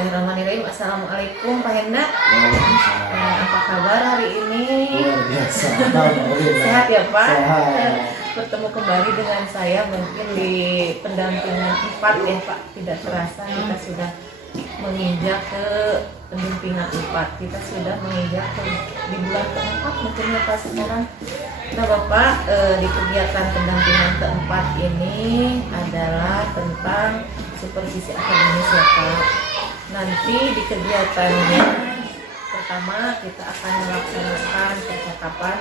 Bismillahirrahmanirrahim. Assalamualaikum Pak Henda. Waalaikumsalam. Apa kabar hari ini? Luar biasa. Sehat ya Pak? Sehat. Bertemu kembali dengan saya mungkin di pendampingan 4 ya Pak. Tidak terasa kita sudah menginjak ke pendampingan 4. Kita sudah menginjak di bulan keempat mungkin ya Pak sekarang. Nah Bapak, di kegiatan pendampingan keempat ini adalah tentang supervisi akademis ya Pak. Nanti di kegiatannya pertama kita akan melaksanakan percakapan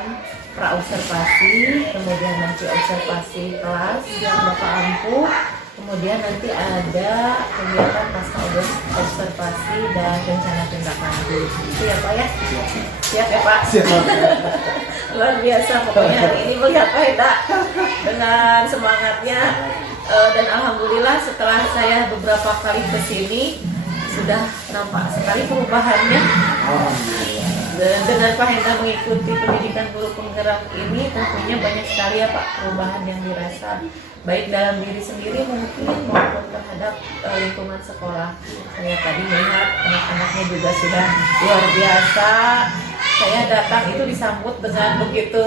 praobservasi, kemudian nanti observasi kelas yang Bapak ampuh, kemudian nanti ada kegiatan pasca observasi dan rencana tindak lanjut. Itu ya Pak ya? Siap ya Pak? Siap. Luar biasa pokoknya hari ini melihat Pak Henda dengan semangatnya. Dan alhamdulillah setelah saya beberapa kali kesini sudah nampak sekali perubahannya. Dan dengan Pak Henda mengikuti pendidikan guru penggerak ini tentunya banyak sekali ya Pak perubahan yang dirasa, baik dalam diri sendiri mungkin maupun terhadap lingkungan sekolah. Saya tadi melihat anak-anaknya juga sudah luar biasa. Saya datang itu disambut dengan begitu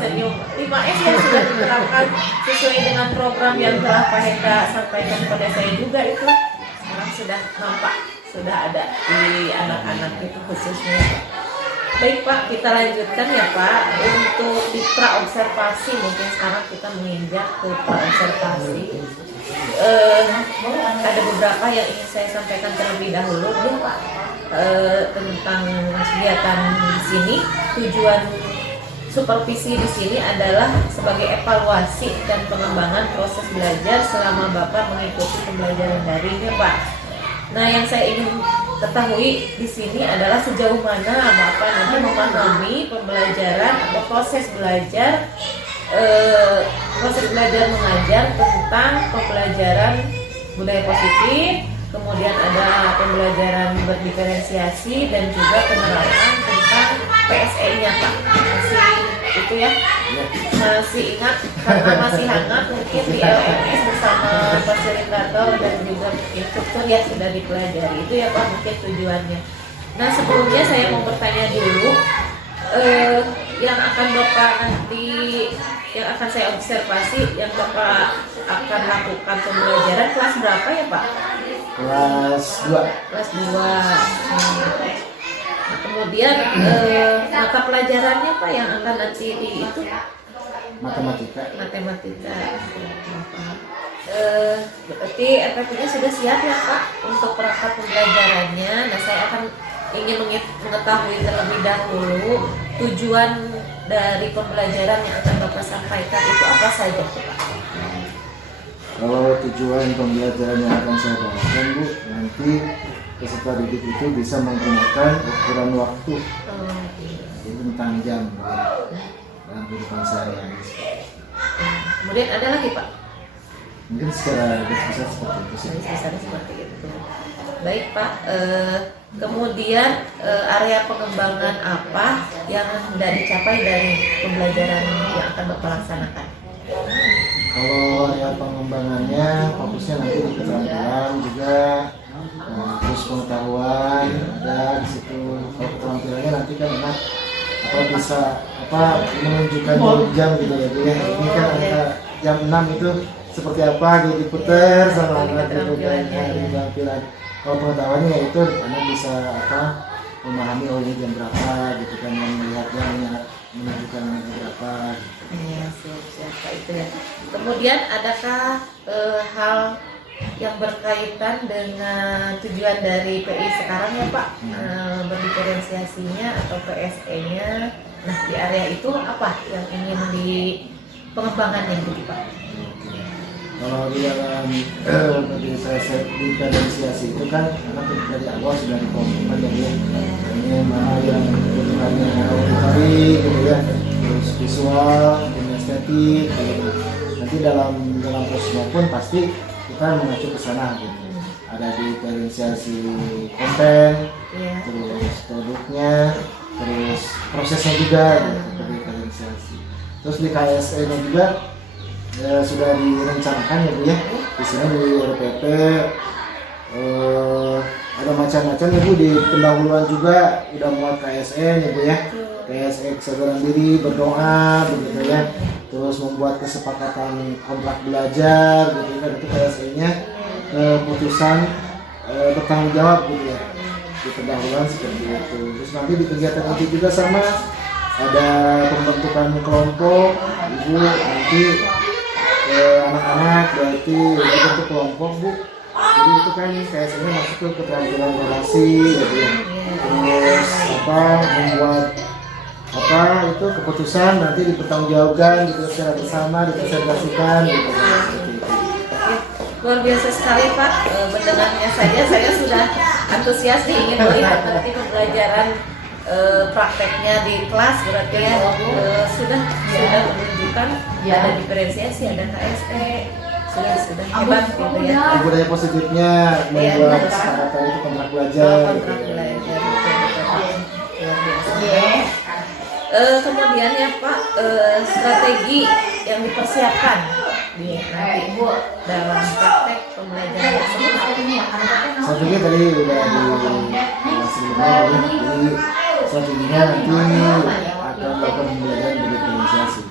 senyum. 5S yang sudah diterapkan sesuai dengan program yang telah Pak Henda sampaikan kepada saya juga itu sekarang sudah nampak, sudah ada di anak-anak itu khususnya. Baik Pak, kita lanjutkan ya Pak untuk di praobservasi. Mungkin sekarang kita menginjak ke praobservasi. Ada beberapa yang ingin saya sampaikan terlebih dahulu ya Pak. Tentang kegiatan di sini, tujuan supervisi di sini adalah sebagai evaluasi dan pengembangan proses belajar selama Bapak mengikuti pembelajaran daring ya Pak. Nah, yang saya ingin ketahui di sini adalah sejauh mana Bapak nanti memahami pembelajaran atau proses belajar mengajar tentang pembelajaran budaya positif, kemudian ada pembelajaran berdiferensiasi dan juga penerapan tentang PSE-nya Pak. Masih itu ya? Masih ingat karena masih hangat mungkin di LMS bersama fasilitator dan juga instruktur ya sudah dipelajari. Itu ya Pak mungkin tujuannya. Nah sebelumnya saya mau bertanya dulu, yang akan Bapak nanti, yang akan saya observasi, yang Bapak akan lakukan pembelajaran kelas berapa ya Pak? Kelas 2. Kelas 2. Nah, kemudian mata pelajarannya Pak yang akan nanti di itu Matematika. Berarti FFP-nya sudah siap ya Pak untuk perangkat pembelajarannya. Nah saya akan ingin mengetahui terlebih dahulu tujuan dari pembelajaran yang akan Bapak sampaikan itu apa saja Pak? Kalau tujuan pembelajaran yang akan saya bawakan Bu, nanti peserta didik itu bisa menggunakan ukuran waktu tentang jam dalam kehidupan sehari-hari. Kemudian ada lagi Pak? Mungkin secara besar seperti itu sih. Besarnya seperti itu. Baik Pak, kemudian area pengembangan apa yang hendak dicapai dari pembelajaran yang akan Bapak laksanakan? Kalau area pengembangannya fokusnya nanti di keterampilan juga, terus pengetahuan ada di situ. Kalau keterampilannya nanti kan enak bisa menunjukkan jam gitu ya Bu ya. Ini kan angka jam 6 itu seperti apa gitu diputer sama anak gitu kan keterampilan. Kalau pengetahuannya ya itu anak bisa memahami oh ini jam berapa gitu kan, yang melihatnya menunjukkan jam berapa. Iya, siap Pak itu ya. Kemudian adakah hal yang berkaitan dengan tujuan dari PI sekarang ya Pak, berdiferensiasinya atau PSE-nya? Nah di area itu apa yang ingin di pengembangannya gitu Pak? Kalau di dalam diferensiasi itu kan anak dari awal sudah dikomunikasikan dari ini mana yang kebutuhannya auditory gitu ya, terus visual, kinestetik gitu. Nanti dalam prosesnya pun pasti kita mengacu ke sana gitu. Ada diferensiasi konten, terus produknya, terus prosesnya juga gitu, diferensiasi. Terus di KSE-nya juga sudah direncanakan ya Bu ya. Di sini di RPP ada macam-macam ya Bu, di pendahuluan juga udah muat KSN ya Bu ya. KSN kesadaran diri, berdoa begitu ya. Terus membuat kesepakatan kontrak belajar gitu kan, itu KSN-nya keputusan bertanggung jawab gitu ya. Di pendahuluan seperti itu. Terus nanti di kegiatan itu juga sama ada pembentukan kelompok, Ibu nanti anak-anak berarti dibentuk kelompok Bu. Jadi itu kan KSN-nya masuk ke keterampilan relasi gitu ya. Terus membuat itu keputusan nanti dipertanggungjawabkan gitu secara bersama, dipresentasikan gitu. Luar biasa sekali Pak, mendengarnya saja saya sudah antusias ingin melihat nanti pembelajaran prakteknya di kelas, berarti ya sudah menunjukkan ada diferensiasi, ada KSE, sudah hebat gitu ya. Budaya positifnya membuat kesepakatan itu kontrak belajar. Kontrak belajar luar biasa. Kemudian ya Pak, strategi yang dipersiapkan di nanti dalam praktek pembelajaran tersebut. Strategi tadi udah di sebelumnya ya, jadi strateginya nanti akan melakukan pembelajaran berdiferensiasi.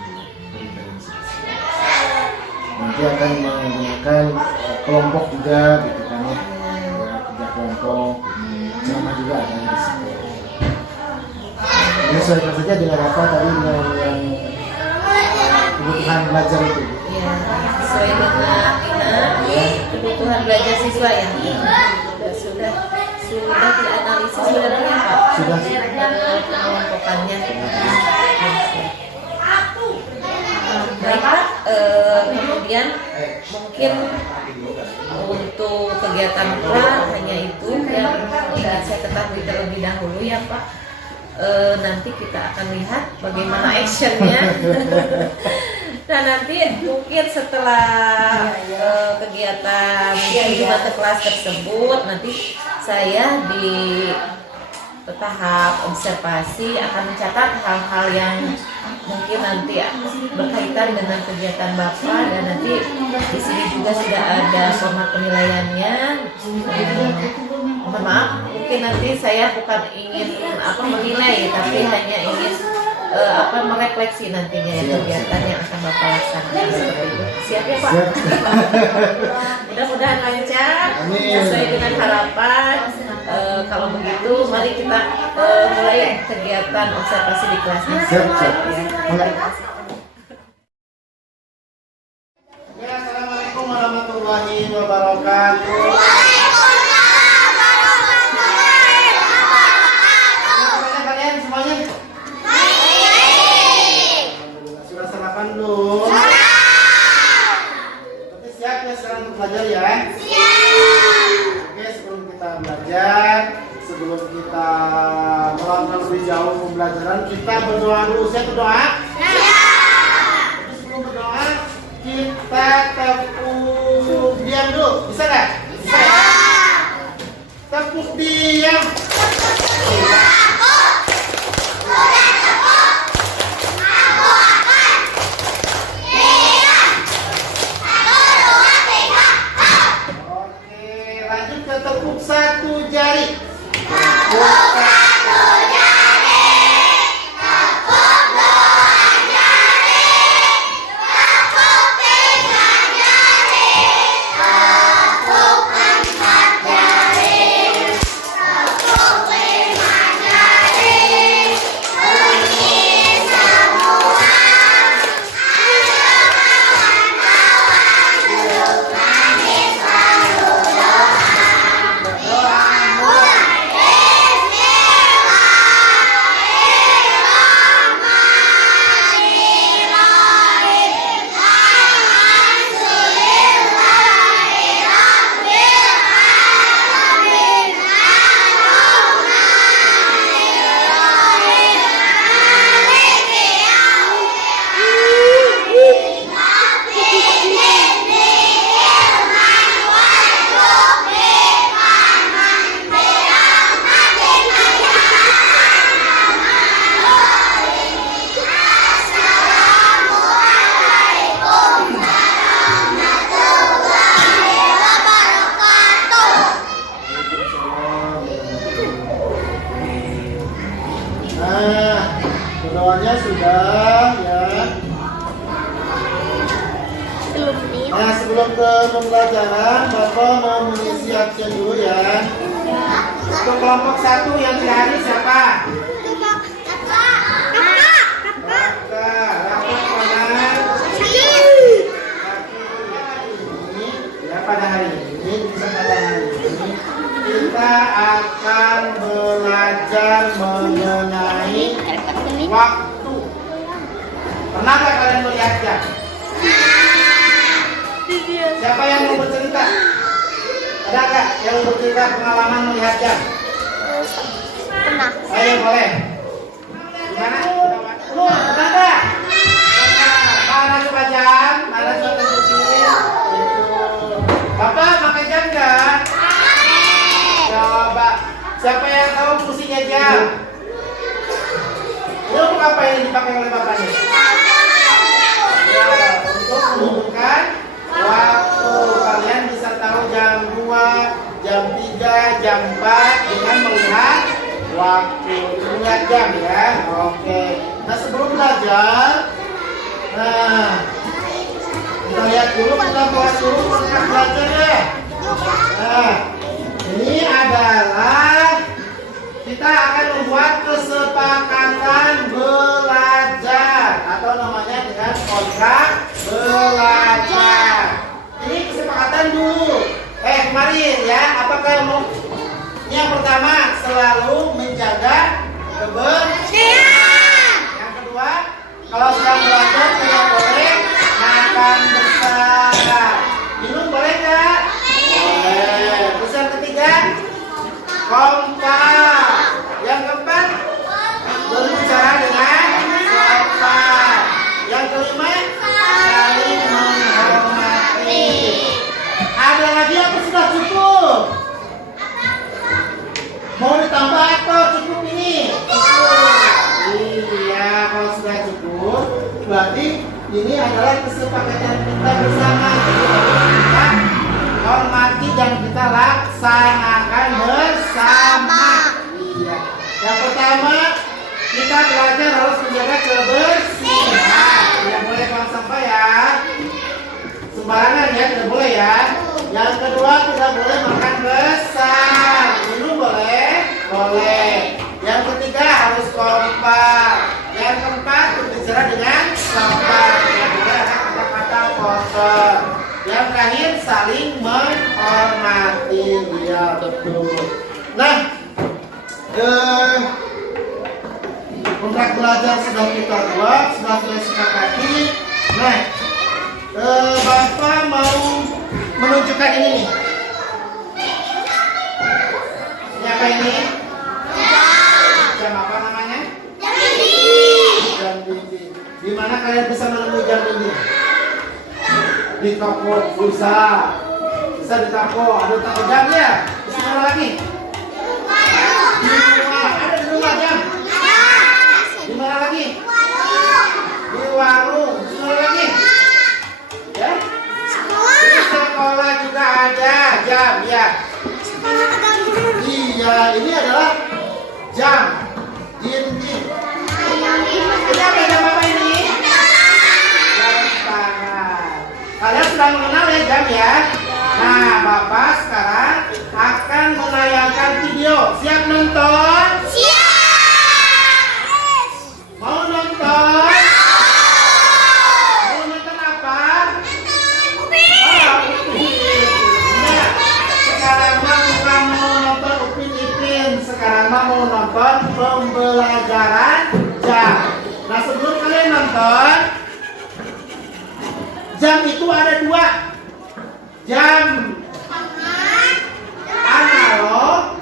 Nanti akan menggunakan kelompok juga gitu kan ya, kerja kelompok, ceramah juga ada di situ. Ini sesuaikan saja dengan apa tadi dengan yang kebutuhan belajar itu. Ya, sesuai dengan kebutuhan belajar siswa ya. Sudah dianalisis sudah Pak. Sudah. Pengelompokannya. Baik Pak, kemudian mungkin untuk kegiatan pra hanya itu yang ingin saya ketahui terlebih dahulu ya Pak. Nanti kita akan lihat bagaimana actionnya. Nah nanti mungkin setelah kegiatan mata kelas tersebut, nanti saya di tahap observasi akan mencatat hal-hal yang mungkin nanti berkaitan dengan kegiatan Bapak, dan nanti di sini juga sudah ada format penilaiannya. Mohon maaf, mungkin nanti saya bukan ingin menilai, tapi hanya ingin merefleksi nantinya ya kegiatan yang akan Bapak laksanakan seperti itu. Siap ya Pak? Siap. Mudah-mudahan lancar sesuai dengan harapan. Kalau begitu, mari kita mulai kegiatan observasi di kelasnya. Siap. Ya. Assalamualaikum warahmatullahi wabarakatuh. Kalian semuanya? Sudah sarapan belum? Tapi siap ya sekarang untuk belajar ya? Oke, sebelum kita belajar, sebelum kita melangkah lebih jauh pembelajaran, kita berdoa dulu. Siap berdoa? Tapi sebelum berdoa, kita tepuk diam dulu. Bisa nggak? Bisa ya? Tepuk diam. Tepuk satu jari. Tepuk satu jari. Tepuk dua jari. Tepuk tiga jari. Tepuk empat jari. Tepuk lima jari. Bunyi semua. Ayo kawan-kawan, duduk manis lalu doa. Doa mulai. Bismillah. Jawabnya sudah ya. Nah, sebelum ke pembelajaran, Bapak mau mengisi absen dulu ya. Untuk kelompok 1 yang dihari siapa? Pada hari ini, bisa pada hari ini kita akan belajar mengenai waktu. Pernah nggak kalian melihat jam? Siapa yang mau bercerita? Ada nggak yang mau bercerita pengalaman melihat jam? Pernah. Ayo boleh. Gimana? Pernah nggak? Mana coba jam? Mana coba tunjukin? Bapak pakai jam nggak? Coba. Siapa yang tahu fungsinya jam? Ini untuk apa ini dipakai oleh bapak nih? Ya, untuk menunjukkan waktu. Kalian bisa tahu jam 2, jam 3, jam 4 dengan melihat waktu. Melihat jam ya. Oke. Nah, sebelum belajar, kita lihat dulu, kita bahas dulu perangkat belajar ya. Nah, ini adalah kita akan membuat kesepakatan belajar atau namanya dengan kontrak belajar. Ini kesepakatan dulu. Kemarin ya, apakah mau? Yang pertama, selalu menjaga kebersihan. Yang kedua, kalau sedang belajar tidak boleh makan besar. Minum boleh nggak? Boleh. Terus yang ketiga, kompak. Yang keempat, berbicara dengan sopan. Yang kelima, saling menghormati. Ada lagi apa sudah cukup? Mau ditambah atau cukup ini? Iya, kalau sudah cukup, berarti ini adalah kesepakatan kita bersama. Kita hormati dan kita laksanakan bersama. Iya. Yang pertama, kita belajar harus menjaga kebersihan. Tidak boleh buang sampah ya. Sembarangan ya, tidak boleh ya. Yang kedua, tidak boleh makan besar. Minum boleh? Boleh. Yang ketiga, harus kompak. Yang keempat, berbicara dengan sopan. Tidak boleh ada kata-kata kotor. Yang terakhir, saling menghormati. Ya, betul. Nah, kontrak belajar sudah kita buat, sudah kita sepakati. Nah, Bapak mau menunjukkan ini nih. Ini apa ini? Jam apa namanya? Jam dinding. Jam dinding. Di mana kalian bisa menemui jam dinding? Di toko pulsa. Bisa di toko. Ada toko jam ya? Di mana lagi? Di rumah. Ada di rumah jam? Di mana lagi? Di warung. Di mana lagi? Ya? Di sekolah juga ada jam ya. Iya, ini adalah jam dinding. Ini apa jam apa ini? Jam tangan. Kalian sudah mengenal ya jam ya? Nah, Bapak sekarang akan menayangkan video. Siap nonton? Siap! Mau nonton? Mau nonton apa? Nah, sekarang mah bukan mau nonton Upin Ipin. Sekarang mah mau nonton pembelajaran jam. Nah, sebelum kalian nonton, jam itu ada dua. Jam analog,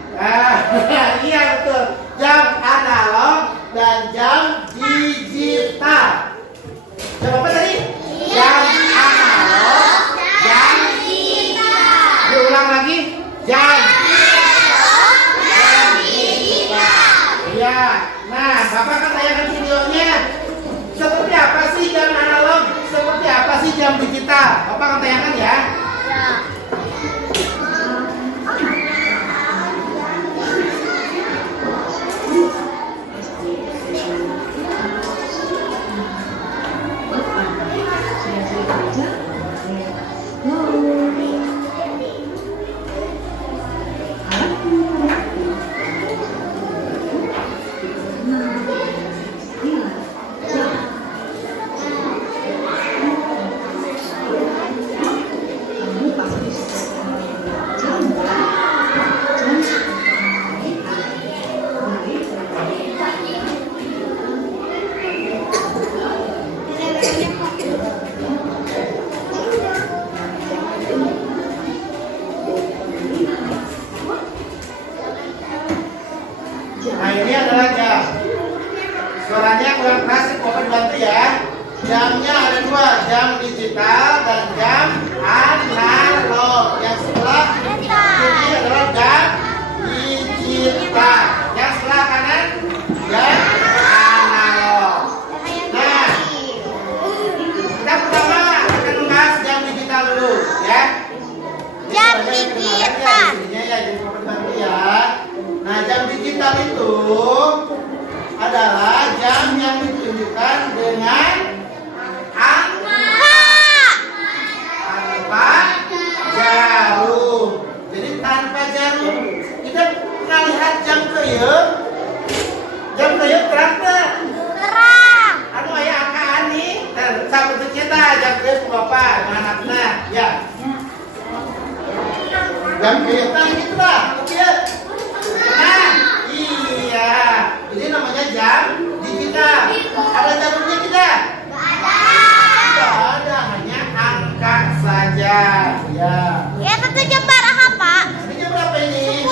iya betul. Jam analog dan jam digital. Jam apa tadi? Jam analog, jam digital. Diulang lagi, jam analog, jam digital. Ya, nah Bapak akan tayangkan videonya. Seperti apa sih jam analog? Seperti apa sih jam digital? Bapak akan tayangkan ya. ini adalah jam. Suaranya kurang keras, Bapak dibantu ya. Jamnya ada dua, jam digital dan jam analog. Yang sebelah kiri adalah jam digital. Yang sebelah kanan jam analog. Nah, kita pertama akan membahas jam digital dulu, ya. Jam digital. Ya. Nah, jam digital itu adalah jam yang ditunjukkan dengan tanpa jarum. Jadi tanpa jarum. Kita pernah lihat jam keyeup. Jam keyeup terang teh? Terang. Anu aya angkaan nih. Dan sabeuteuh kita jam keyeup Bapak manapna. Ya. Jam keyeup teh gitu lah. Nah, iya. Ini namanya jam digital. Ada jarumnya tidak? Tidak ada, hanya angka saja. Ya. Ya tentu jam baraha, Pak. Ini jam berapa ini? 10.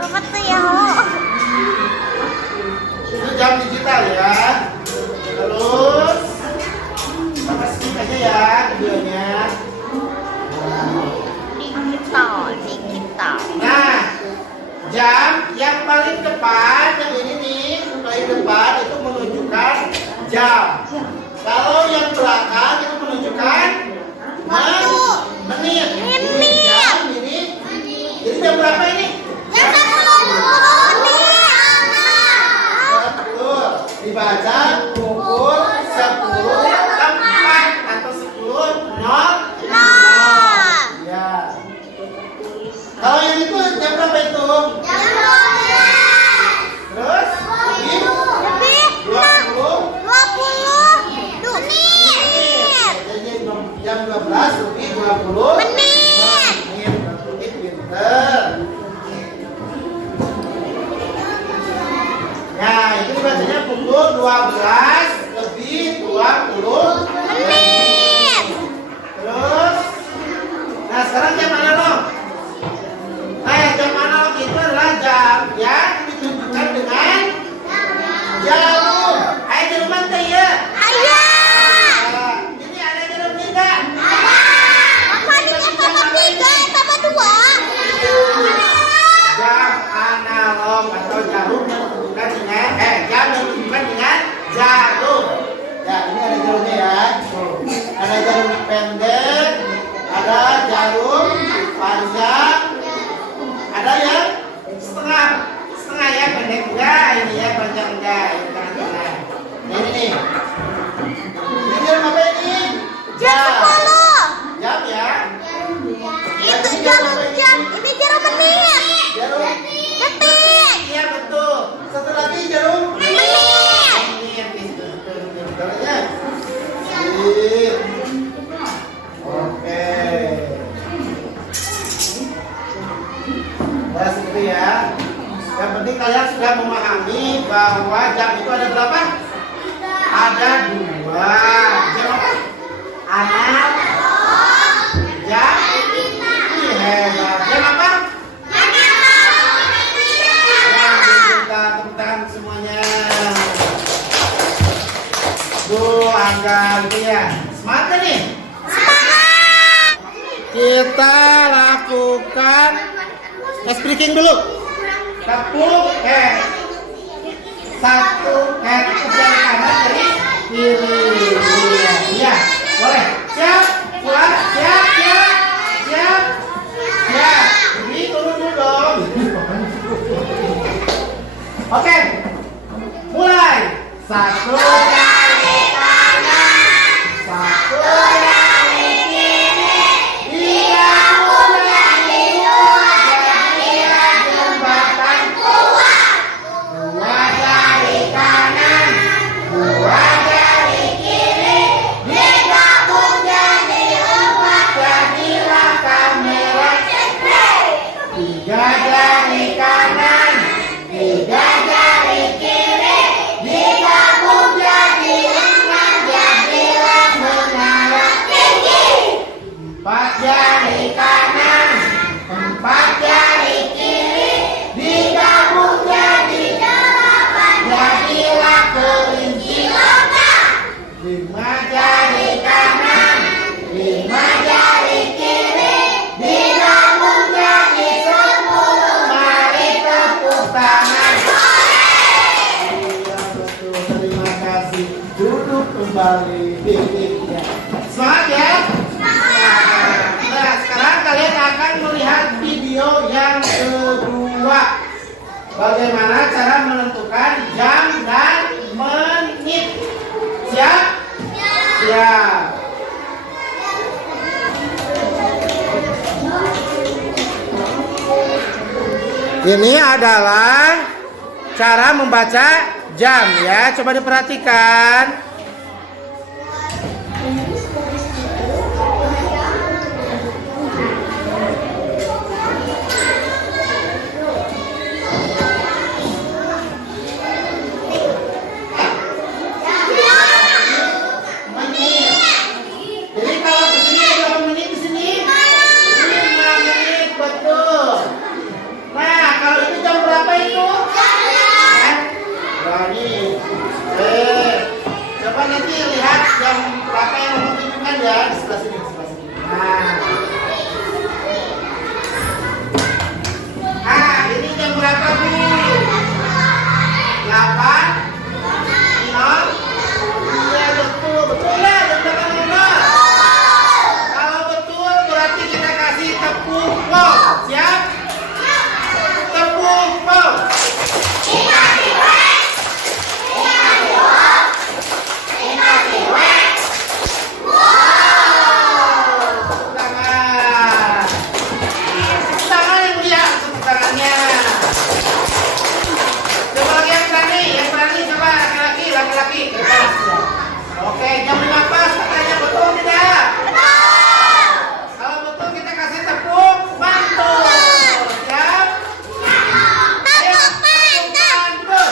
Lupa tuh ya, Ho. Itu jam digital ya. Terus sama skip aja ya videonya. Digital. Nah, jam yang paling depan, yang ini nih, paling depan itu menunjukkan jam. Kalau yang belakang itu menunjukkan menit. Ini jam ini. Jadi jam berapa ini? Jam 10 nih, Betul. Dibaca pukul 10.04 atau 10.00. Ya. Kalau yang itu jam berapa itu? Jam 12. Terus? Lebih 20 menit. Jadi jam 12 lebih 20 Menit. menit. Pinter. Nah, itu biasanya pukul 12 lebih 20 Menit. Terus? Nah, sekarang jam analog. Nah, jam analog itu adalah jam yang ditunjukkan dengan jarum. Ayo jaruman teh ya. Ayo. Nah, ini ada jarum tidak? Ada. Apa ini sama 3 sama 2? Jam analog atau jarum yang ditunjukkan dengan jam yang ditunjukkan dengan jarum. Ya, ini ada jarumnya ya. Tuh. Ada jarum pendek, ada jarum panjang, ada yang setengah ya, pendek enggak, ini ya panjang enggak, ini tengah-tengah. Nah, ini nih. Ini jarum apa ini? Jam 10. Jam ya. Itu jarum jam. Ini jarum menit. Jarum Detik. iya betul. Satu lagi jarum Menit. Caranya. Oke. Nah, seperti ya. Yang penting kalian sudah memahami bahwa jam itu ada berapa? Ada 2. Jam apa? Analog. Jam hebat. Jam apa? Tepuk-tangan semuanya. Duh, agak gitu ya. Semangat kan nih? Semangat. Kita lakukan ice breaking dulu. Tepuk, satu, dari kanan, dari kiri. Iya, boleh. Siap, pulang, siap. Ini turun dulu dong. Oke, mulai. 1 kali kanan, 1 kali kiri, 3 kali jadilah jembatan kuat. 2 kali kanan, 2 kali kiri, digabung jadi 4, jadilah kamera. 3 jari kanan, 3 jari kiri, digabung jadi 6, jadilah menara tinggi. 4 jari kanan, 4 empat jari kiri digabung jadi delapan, jadilah kelinci logam. Lima jari kanan, lima jari kiri digabung jadi 10. Mari tepuk tangan. Iya betul, terima kasih. Duduk kembali. Semangat ya. Nah, sekarang kalian akan melihat video yang kedua. Bagaimana cara menentukan jam dan menit. Siap? Siap. Ini adalah cara membaca jam ya. Coba diperhatikan. Jadi kalau kesini ada berapa menit di sini? 5 menit, betul. Nah, kalau itu jam berapa itu? Nah, ini. Coba nanti lihat jam berapa yang mau tunjukkan ya di sebelah sini, sebelah sini. Nah, ini jam berapa Bu? 8. 6. Iya betul, betul ya jam 8.00. Kalau betul berarti kita kasih tepung pom. Siap? Tepung pom. Tangan yang mulia, tepuk tangannya. Coba lagi yang berani coba laki-laki. Oke, jam 5 pas katanya, betul tidak? Kalau betul kita kasih tepuk mantul. Siap? Ayo, tepuk mantul.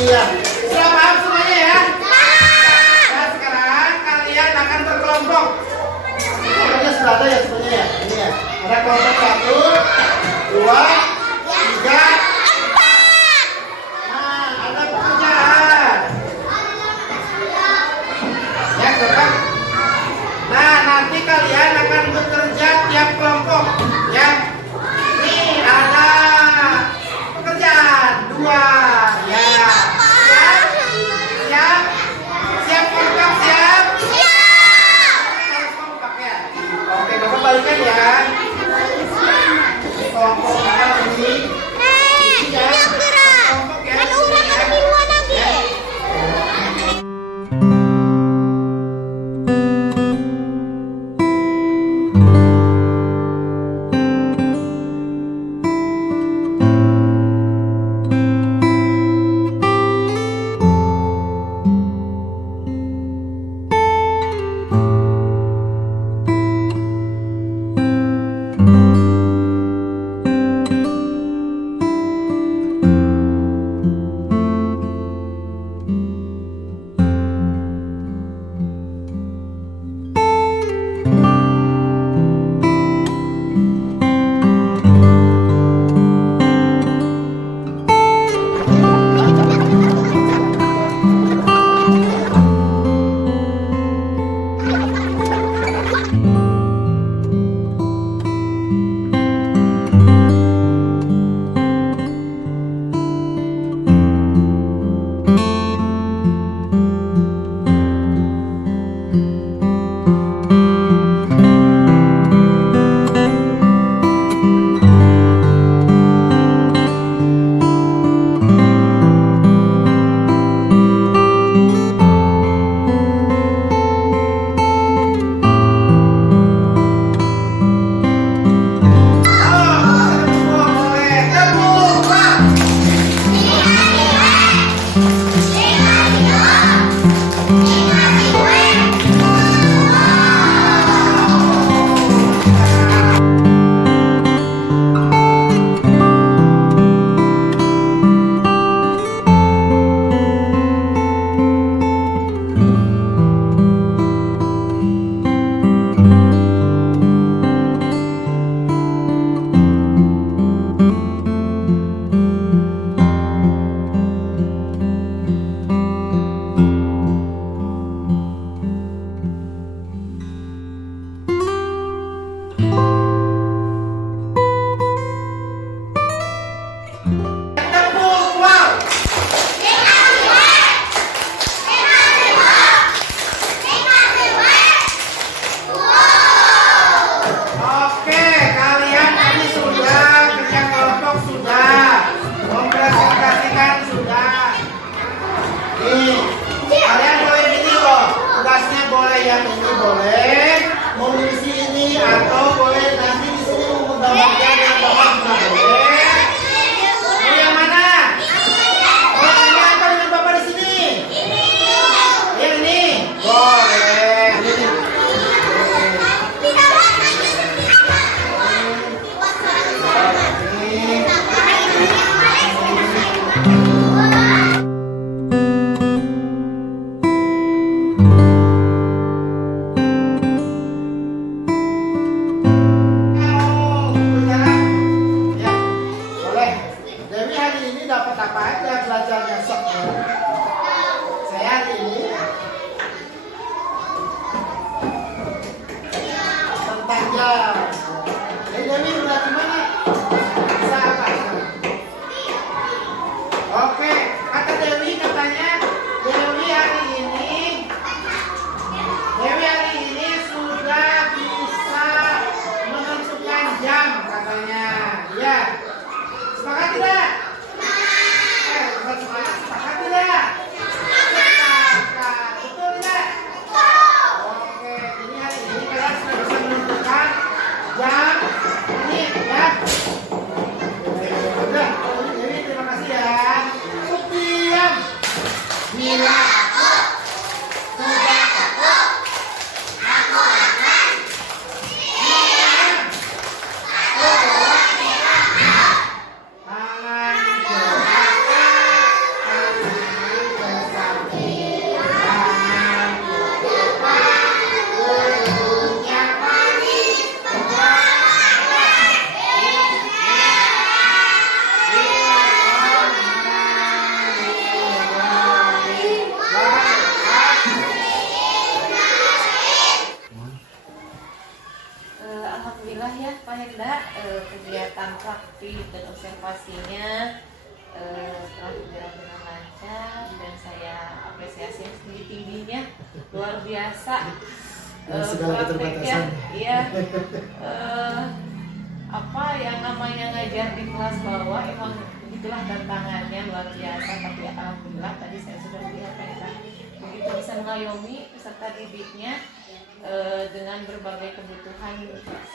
Iya. Sudah paham semuanya ya? Nah, sekarang kalian akan berkelompok. Pokoknya sudah ada ya semuanya ya. Ini ya. Ada kelompok 1, 2, 3, 4. Nah, ada pekerjaan. Ya, kan? Nah, nanti kalian akan bekerja tiap kelompok. Ya. Nih ada pekerjaan 2. Ya. Siap? Siap? Siap kompak, siap? Harus kompak ya. Oke, Bapak balikan ya. Kelompok ini dapat apa aja belajarnya sok. Saya hari ini tentang jam. Dewi udah gimana? Bisa apa? Oke, kata Dewi katanya Dewi hari ini sudah bisa menentukan jam katanya. Ya. Sepakat tidak? Sepakat tidak? Sepakat. Betul tidak? Oke, ini hari ini kalian sudah bisa menentukan jam ini ya. Udah, Dewi terima kasih ya. Setiap bila Alhamdulillah ya Pak Henda, kegiatan praktik dan observasinya telah berjalan dengan lancar dan saya apresiasi yang tinggi-tingginya, luar biasa. Dan segala keterbatasan. Iya, apa yang namanya ngajar di kelas bawah emang begitulah tantangannya luar biasa, tapi alhamdulillah tadi saya sudah melihat Pak Henda begitu bisa mengayomi peserta didiknya dengan berbagai kebutuhan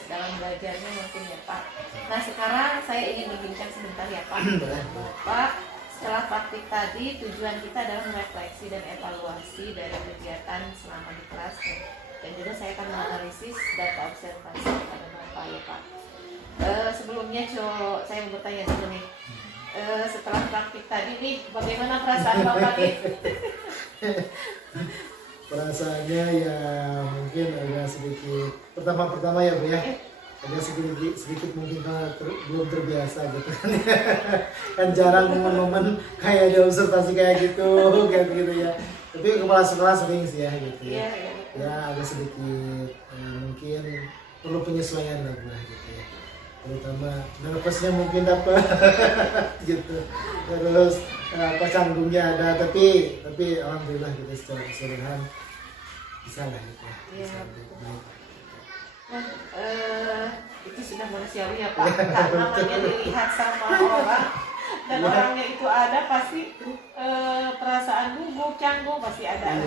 dalam belajarnya mungkin ya Pak. Nah sekarang saya ingin berbincang sebentar ya Pak. Pak, setelah praktik tadi tujuan kita adalah merefleksi dan evaluasi dari kegiatan selama di kelas dan juga saya akan menganalisis data observasi pada Bapak ya Pak. Sebelumnya saya mau bertanya dulu nih. Setelah praktik tadi nih bagaimana perasaan Bapak nih? Perasaannya ya mungkin agak sedikit pertama ya Bu ya, agak sedikit mungkin karena belum terbiasa gitu kan. Kan jarang momen-momen kayak di observasi kayak gitu ya, tapi kepala sekolah sering sih ya gitu ya. Ya agak sedikit mungkin perlu penyesuaian lah Bu gitu ya, terutama nervousnya mungkin dapat gitu, terus apa canggungnya ada, tapi alhamdulillah gitu secara keseluruhan bisa lah gitu ya. Nah, itu sudah manusiawi ya Pak, karena namanya dilihat sama orang dan orangnya itu ada pasti perasaan gugup, canggung pasti ada.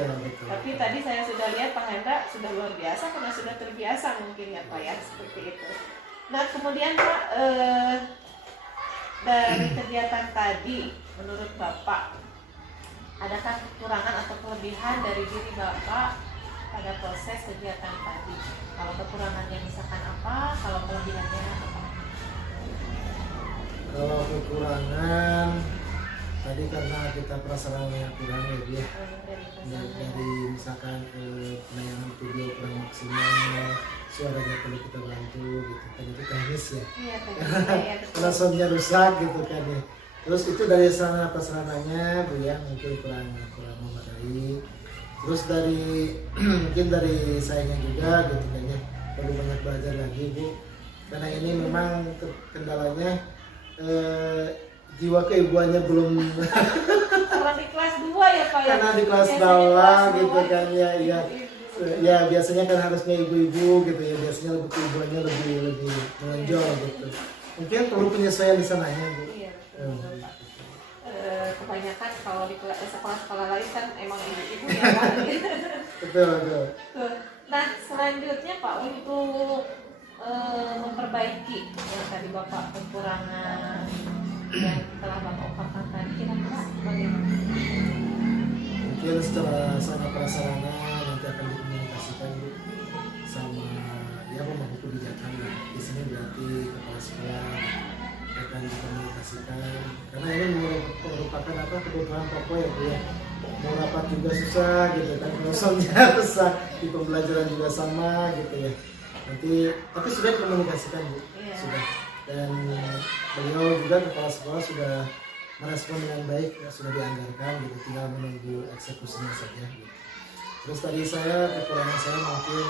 Tapi tadi saya sudah lihat Pak Hendra sudah luar biasa karena sudah terbiasa mungkin ya Pak ya, seperti itu. Nah kemudian Pak, dari kegiatan tadi menurut Bapak adakah kekurangan atau kelebihan dari diri Bapak pada proses kegiatan tadi? Kalau kekurangannya misalkan apa, kalau kelebihannya apa? Kalau kekurangan tadi karena kita prasarannya kurang ya dari misalkan penayangan video kurang maksimal, suaranya perlu kita bantu gitu kan, itu teknis ya. Iya, karena soundnya rusak gitu kan ya. Terus itu dari sarana prasarananya Bu ya mungkin kurang memadai. Terus dari mungkin dari sayanya juga gitu kan ya, perlu banyak belajar lagi Bu, karena ini memang kendalanya jiwa keibuannya belum Orang di kelas 2 ya Pak ya? karena di kelas bawah gitu kan ya biasanya kan harusnya ibu-ibu gitu ya, biasanya lebih keibuannya lebih menonjol gitu, mungkin perlu penyesuaian di sananya Bu. Iya, betul, Pak. Kebanyakan kalau di sekolah-sekolah lain kan emang ibu-ibu ya Pak. Betul. Nah selanjutnya Pak, untuk memperbaiki yang tadi Bapak kekurangan yang telah Bapak ungkapkan tadi, kira-kira bagaimana? Mungkin secara sarana prasarana nanti akan dikomunikasikan Bu sama ya pemangku kebijakan lah. Di sini berarti kepala sekolah akan dikomunikasikan karena ini merupakan kebutuhan pokok ya Bu ya. Mau rapat juga susah gitu kan, kosongnya rusak, di pembelajaran juga sama gitu ya. Nanti tapi sudah dikomunikasikan Bu, sudah, dan beliau juga kepala sekolah sudah merespon dengan baik, ya, sudah dianggarkan gitu, tinggal menunggu eksekusinya saja gitu. Terus tadi kekurangan saya mungkin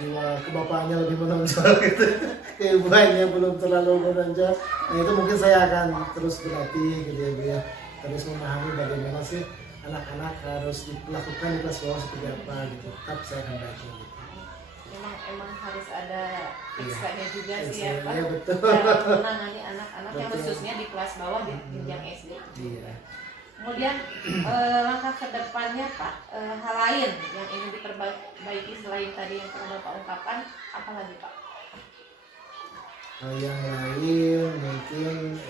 jiwa kebapaannya lebih menonjol gitu, keibuannya belum terlalu menonjol. Nah itu mungkin saya akan terus berlatih gitu ya Bu ya, terus memahami bagaimana sih anak-anak harus dilakukan di kelas bawah seperti apa gitu. Tetap saya akan belajar gitu. Emang harus ada ekstranya juga sih ya Pak, Iya betul. dalam menangani anak-anak yang Betul. khususnya di kelas bawah di jenjang SD. Iya. Kemudian langkah ke depannya Pak, hal lain yang ingin diperbaiki selain tadi yang telah Bapak ungkapkan, apa lagi Pak? Yang lain mungkin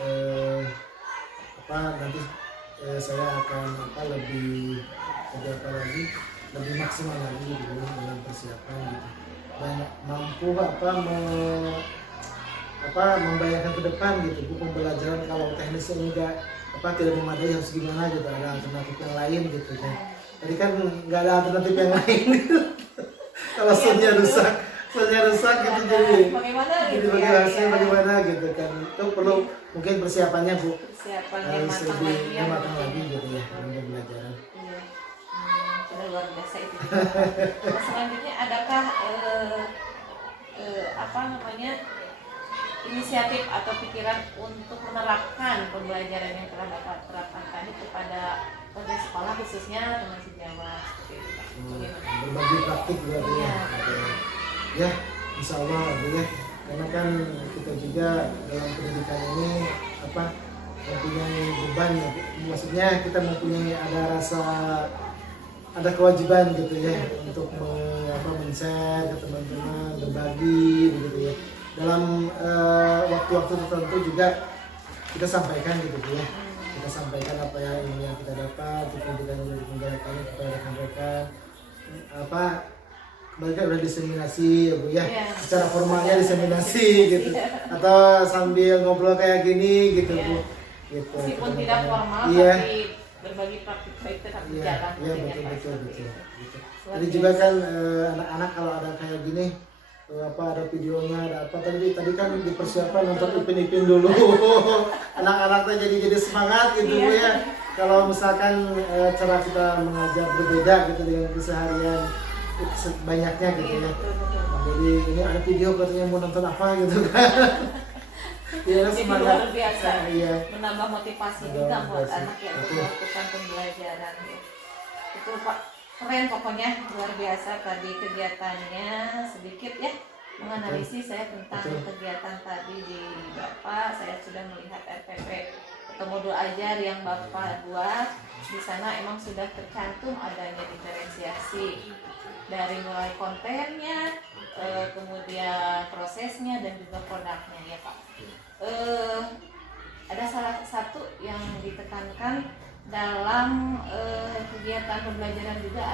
nanti saya akan lebih maksimal lagi gitu dalam persiapan gitu, banyak mampu membayangkan ke depan gitu, buku pembelajaran kalau teknisnya enggak tidak memadai harus gimana gitu, ada alternatif yang lain gitu kan. Tadi kan nggak ada alternatif yang lain gitu. Kalau soundnya rusak gitu, Bagaimana jadi gitu hasilnya bagaimana gitu kan, itu perlu mungkin persiapannya Bu, persiapannya harus matang lebih lagi ya. matang lagi gitu ya dalam pembelajaran. Iya. Sudah luar biasa itu. Nah, selanjutnya adakah inisiatif atau pikiran untuk menerapkan pembelajaran yang telah Bapak terapkan tadi kepada warga sekolah khususnya teman sejawat seperti itu Pak? Bagaimana? Berbagi praktik juga Bu ya. Ya, insya Allah Bu ya. Karena kan kita juga dalam pendidikan ini mempunyai beban ya Bu. Maksudnya kita mempunyai ada kewajiban gitu ya untuk men-share ke teman-teman, berbagi begitu ya. Dalam waktu-waktu tertentu juga kita sampaikan gitu Bu ya. Kita sampaikan apa yang kita dapat, pendidikan yang dipenjarakan kepada rekan-rekan. Mereka udah diseminasi ya Bu ya, secara formalnya diseminasi gitu, atau sambil ngobrol kayak gini gitu Bu. Gitu. Meskipun tidak formal Iya. tapi berbagi praktik baik tetap Iya, berjalan. iya tentunya, Pak, betul. seperti itu. Gitu. Luar Jadi biasa. juga kan anak-anak kalau ada kayak gini ada videonya, ada apa tadi kan dipersiapkan nonton Ipin dulu. Anak-anaknya jadi semangat gitu Bu ya. Kalau misalkan cara kita mengajar berbeda gitu dengan keseharian banyaknya gitu ya. Jadi ini ada video katanya mau nonton apa gitu kan. Iya, Jadi semangat. luar biasa, Iya. menambah motivasi Menambah juga buat motivasi. anak yang Betul. melakukan pembelajaran. Itu Pak, keren pokoknya, luar biasa tadi kegiatannya. Sedikit ya menganalisis saya tentang Betul. kegiatan tadi di Bapak. Saya sudah melihat RPP atau modul ajar yang Bapak buat. Di sana emang sudah tercantum adanya diferensiasi dari mulai kontennya, kemudian prosesnya dan juga produknya ya Pak. Ada salah satu yang ditekankan dalam kegiatan pembelajaran juga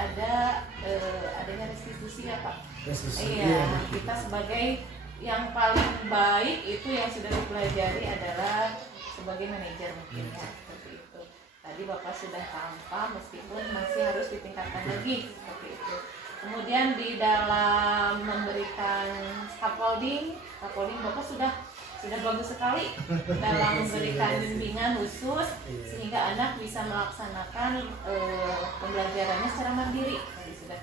adanya restitusi ya Pak. Iya, kita sebagai yang paling baik itu yang sudah dipelajari adalah sebagai manajer mungkin ya, seperti itu. Tadi Bapak sudah tampak meskipun masih harus ditingkatkan lagi seperti itu. Kemudian di dalam memberikan scaffolding Bapak sudah bagus sekali dalam memberikan bimbingan khusus sehingga anak bisa melaksanakan pembelajarannya secara mandiri. Tadi sudah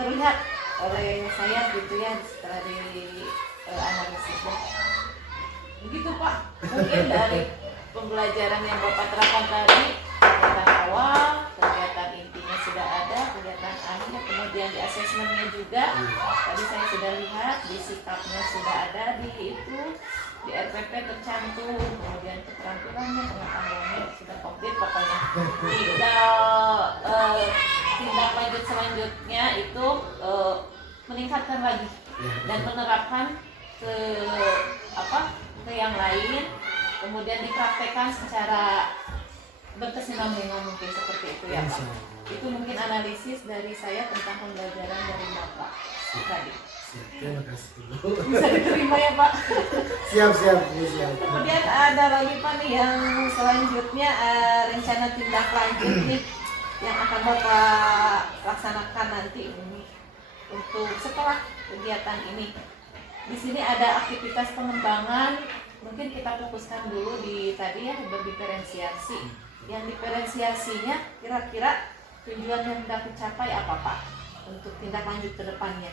terlihat oleh saya gitu ya setelah di analisisnya. Begitu Pak, mungkin dari pembelajaran yang Bapak terapkan tadi, kegiatan awal, kegiatan intinya sudah ada, kegiatan akhir, kemudian di asesmennya juga. Tadi saya sudah lihat di sikapnya sudah ada di RPP tercantum, kemudian keterampilannya, pengetahuannya sudah komplit pokoknya. Tindak lanjut selanjutnya itu meningkatkan lagi dan menerapkan ke yang lain, kemudian dipraktekkan secara berkesinambungan mungkin seperti itu ya Pak. Itu mungkin analisis dari saya tentang pembelajaran dari Bapak tadi. Terima kasih. Bisa diterima ya Pak. Siap. Kemudian ada lagi Pak nih yang selanjutnya rencana tindak lanjut nih yang akan Bapak laksanakan nanti ini untuk setelah kegiatan ini. Di sini ada aktivitas pengembangan mungkin kita fokuskan dulu di tadi ya berdiferensiasi. Yang diferensiasinya kira-kira tujuan yang hendak dicapai apa Pak untuk tindak lanjut ke depannya?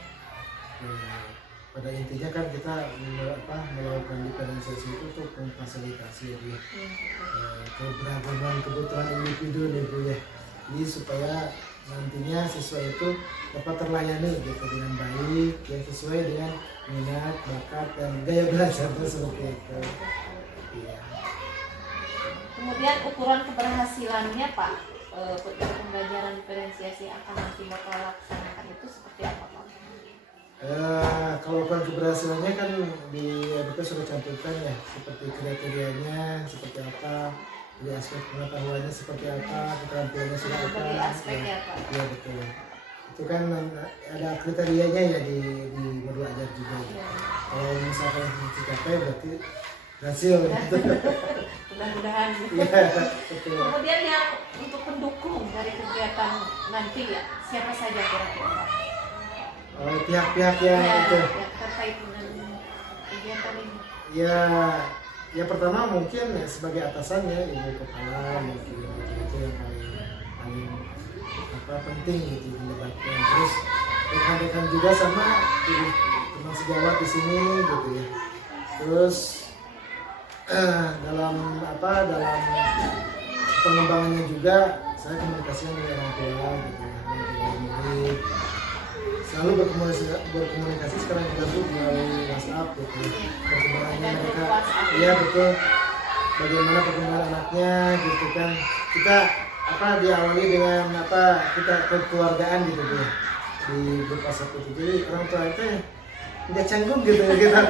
Pada intinya kan kita melakukan diferensiasi itu untuk memfasilitasi ya, Bu, ya. Keberagaman kebutuhan individu nih Bu ya. Jadi supaya nantinya siswa itu dapat terlayani gitu dengan baik, yang sesuai dengan minat, bakat dan gaya belajarnya seperti itu. Iya. Kemudian ukuran keberhasilannya Pak dari pembelajaran diferensiasi yang akan nanti Bapak laksanakan itu seperti apa Pak? Kalau ukuran keberhasilannya kan di EDP sudah cantumkan ya, seperti kriterianya seperti apa, di aspek pengetahuannya seperti apa, keterampilannya sudah apa. Dari aspeknya Pak. Iya betul. Itu kan ada kriterianya ya di modul ajar juga. Ya. Kalau misalkan dicapai berarti berhasil. Mudah-mudahan. Iya betul. Kemudian yang untuk pendukung dari kegiatan nanti ya siapa saja kira-kira Pak? Pihak-pihak yang itu. Ya, terkait dengan kegiatan ini. Ya pertama mungkin ya, sebagai atasannya ibu kepala mungkin itu yang paling penting gitu dilibatkan. Terus rekan-rekan juga sama teman sejawat di sini gitu ya. Terus dalam pengembangannya juga saya komunikasinya dengan orang tua gitu ya, dengan murid. Selalu berkomunikasi sekarang juga tuh melalui WhatsApp gitu. Perkembangannya mereka, iya betul. Bagaimana perkembangan anaknya gitu kan. Kita diawali dengan kita kekeluargaan gitu ya di grup WhatsApp itu. Jadi orang tua itu tidak canggung gitu kita.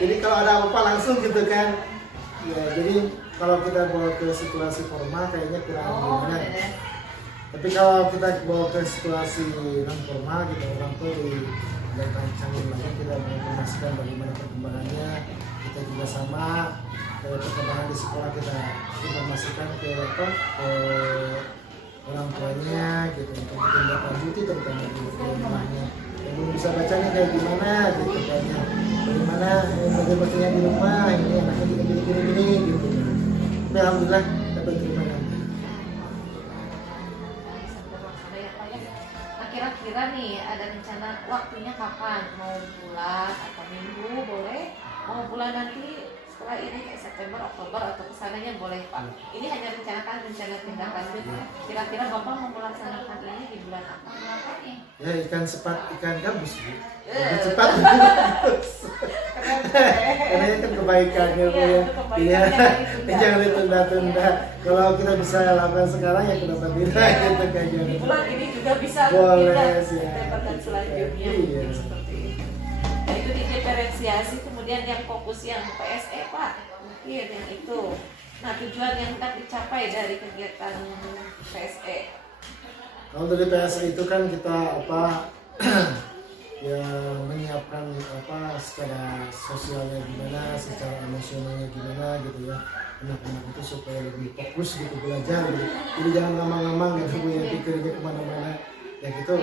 Jadi kalau ada apa-apa langsung gitu kan. Ya jadi kalau kita bawa ke situasi formal kayaknya kurang gimana. Tapi kalau kita bawa ke situasi non formal gitu, orang tuh tidak canggung lagi, kita menginformasikan bagaimana perkembangannya. Kita juga sama perkembangan di sekolah kita informasikan ke orang tuanya gitu untuk ditindaklanjuti terutama di rumahnya. Yang belum bisa baca nih kayak gimana gitu kan ya. Bagaimana bacanya di rumah, ini anaknya gini gitu. Tapi alhamdulillah dapat terima kasih. Kira-kira nih ada rencana waktunya kapan? Mau bulan atau minggu boleh? Mau bulan nanti setelah ini kayak September, Oktober atau kesananya boleh Pak? Ini hanya rencana tindak lanjut. Kira-kira Bapak mau melaksanakan ini di bulan apa? Ya ikan gabus Bu. Lebih cepat karena itu kan kebaikannya Bu ya. Iya. Jangan ditunda-tunda. Kalau kita bisa lakukan sekarang ya kenapa tidak gitu kan. Di bulan ini juga bisa boleh sih. September dan selanjutnya mungkin seperti ini. Nah, itu di diferensiasi, kemudian yang fokus yang PSE Pak. Mungkin yang itu. Nah, tujuan yang hendak dicapai dari kegiatan PSE. Kalau dari PSE itu kan kita ya menyiapkan secara sosialnya gimana, secara emosionalnya gimana gitu ya, anak-anak itu supaya lebih fokus gitu belajar gitu. Jadi jangan ngomong-ngomong gitu Bu ya, pikirnya kemana-mana ya gitu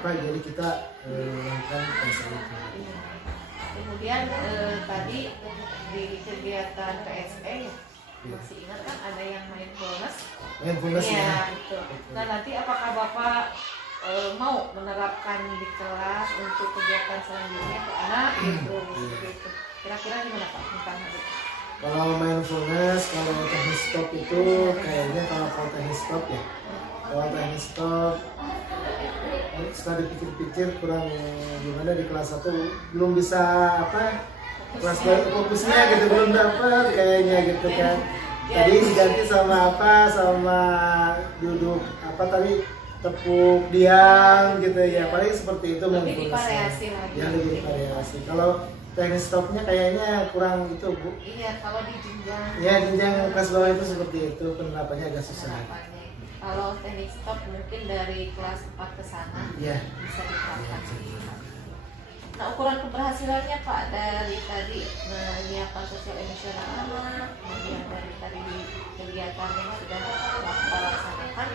jadi kita melakukan PSE itu. Kemudian tadi di kegiatan PSE masih ingat kan ada yang mindfulness ya, betul. Nah nanti apakah Bapak mau menerapkan di kelas untuk kegiatan selanjutnya ke anak gitu, gitu. Kira-kira gimana Pak tentang hal itu? Kalau mindfulness, kalau teknik stop itu kayaknya kalau teknik stop ya, kalau teknik stop setelah dipikir-pikir kurang gimana di kelas 1 belum bisa kelas fokusnya gitu belum dapat kayaknya gitu kan. Tadi diganti sama sama duduk tadi tepuk diam gitu ya, paling seperti itu lebih divariasi lagi. Ya lebih divariasi. Kalau teknik stopnya kayaknya kurang itu Bu. Iya, kalau di jenjang. Ya jenjang kelas bawah itu seperti itu, penerapannya agak susah. Kalau teknik stop mungkin dari kelas 4 ke sana bisa diterapkan. Nah, ukuran keberhasilannya Pak dari tadi menyiapkan sosial emosional anak, kemudian dari tadi kegiatan yang sudah Bapak laksanakan,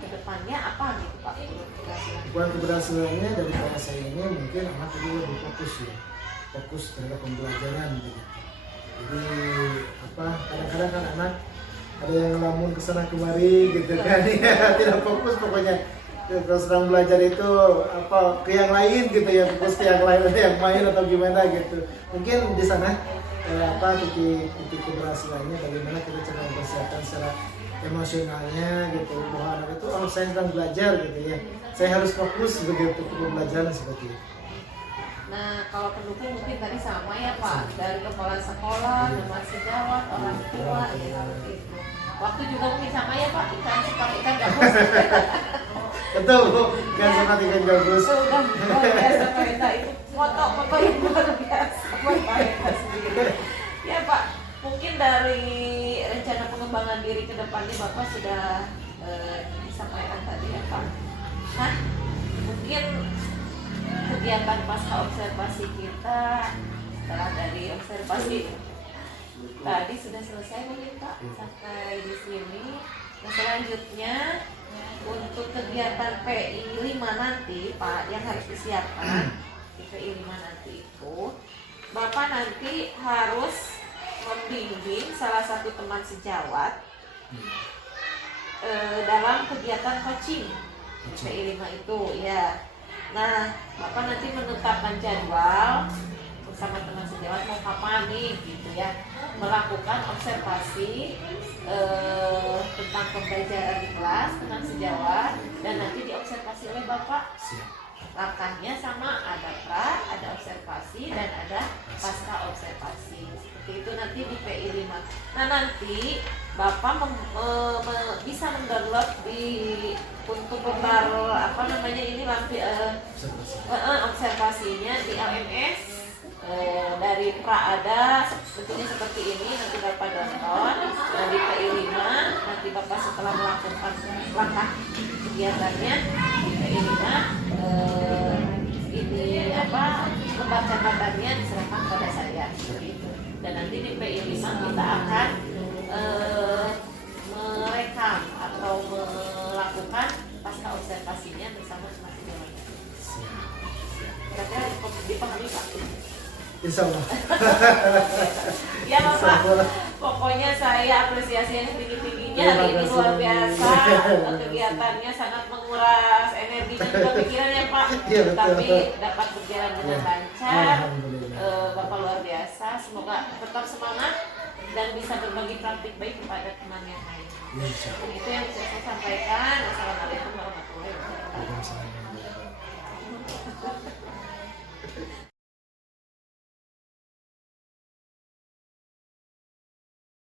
ke depannya apa gitu Pak keberhasilannya? Ukuran keberhasilannya dari PSE ini mungkin anak itu lebih fokus ya, fokus terhadap pembelajaran gitu. Jadi apa kadang-kadang kan anak ada yang ngelamun kesana kemari gitu kan ya, tidak fokus pokoknya. Kalau sedang belajar itu apa ke yang lain gitu ya, fokus ke yang lain, ada yang main atau gimana gitu. Mungkin di sana titik keberhasilannya bagaimana kita cara mempersiapkan secara emosionalnya gitu, bahwa anak itu saya sedang belajar gitu ya, saya harus fokus begitu ke pembelajaran seperti itu. Nah, kalau pendukung mungkin tadi sama ya Pak, dari kepala sekolah, teman sejawat, orang tua, ya gitu. Waktu juga mungkin sama ya Pak, ikan gabus. Betul Bu, kan suka ikan gabus. Sudah luar biasa Pak Enda, itu foto yang luar biasa buat Pak Enda sendiri. Ya Pak, mungkin dari rencana pengembangan diri ke depannya Bapak sudah disampaikan tadi ya Pak. Nah, mungkin kegiatan pasca observasi kita setelah dari observasi tadi sudah selesai mungkin Pak sampai di sini. Nah, selanjutnya untuk kegiatan PI 5 nanti Pak yang harus disiapkan di PI 5 nanti itu Bapak nanti harus membimbing salah satu teman sejawat dalam kegiatan coaching di PI 5 itu ya. Nah, Bapak nanti menetapkan jadwal bersama teman sejawat mau kapan nih gitu ya, melakukan observasi tentang pembelajaran di kelas teman sejawat, dan nanti diobservasi oleh Bapak. Langkahnya sama, ada pra, ada observasi, dan ada pasca observasi. Seperti itu nanti di PI 5. Nah, nanti Bapak bisa mendownload untuk lembar ini observasinya di LMS. Dari pra ada bentuknya seperti ini, nanti Bapak download. Dari PI 5 nanti Bapak setelah melakukan langkah kegiatannya di PI 5 lembar catatannya diserahkan pada saya seperti itu. Dan nanti di PI 5 kita akan merekam atau melakukan pasca observasinya bersama masing masing. Kira-kira dipahami Pak? Insya Allah. Ya Bapak, pokoknya saya apresiasi yang tinggi-tingginya. Ini luar biasa, kegiatannya sangat menguras energi dan juga pikirannya Pak. Ya, Tapi dapat berjalan dengan lancar. Alhamdulillah. Bapak luar biasa, semoga tetap semangat dan bisa berbagi praktik baik kepada teman yang lain. Insya Allah. Itu yang saya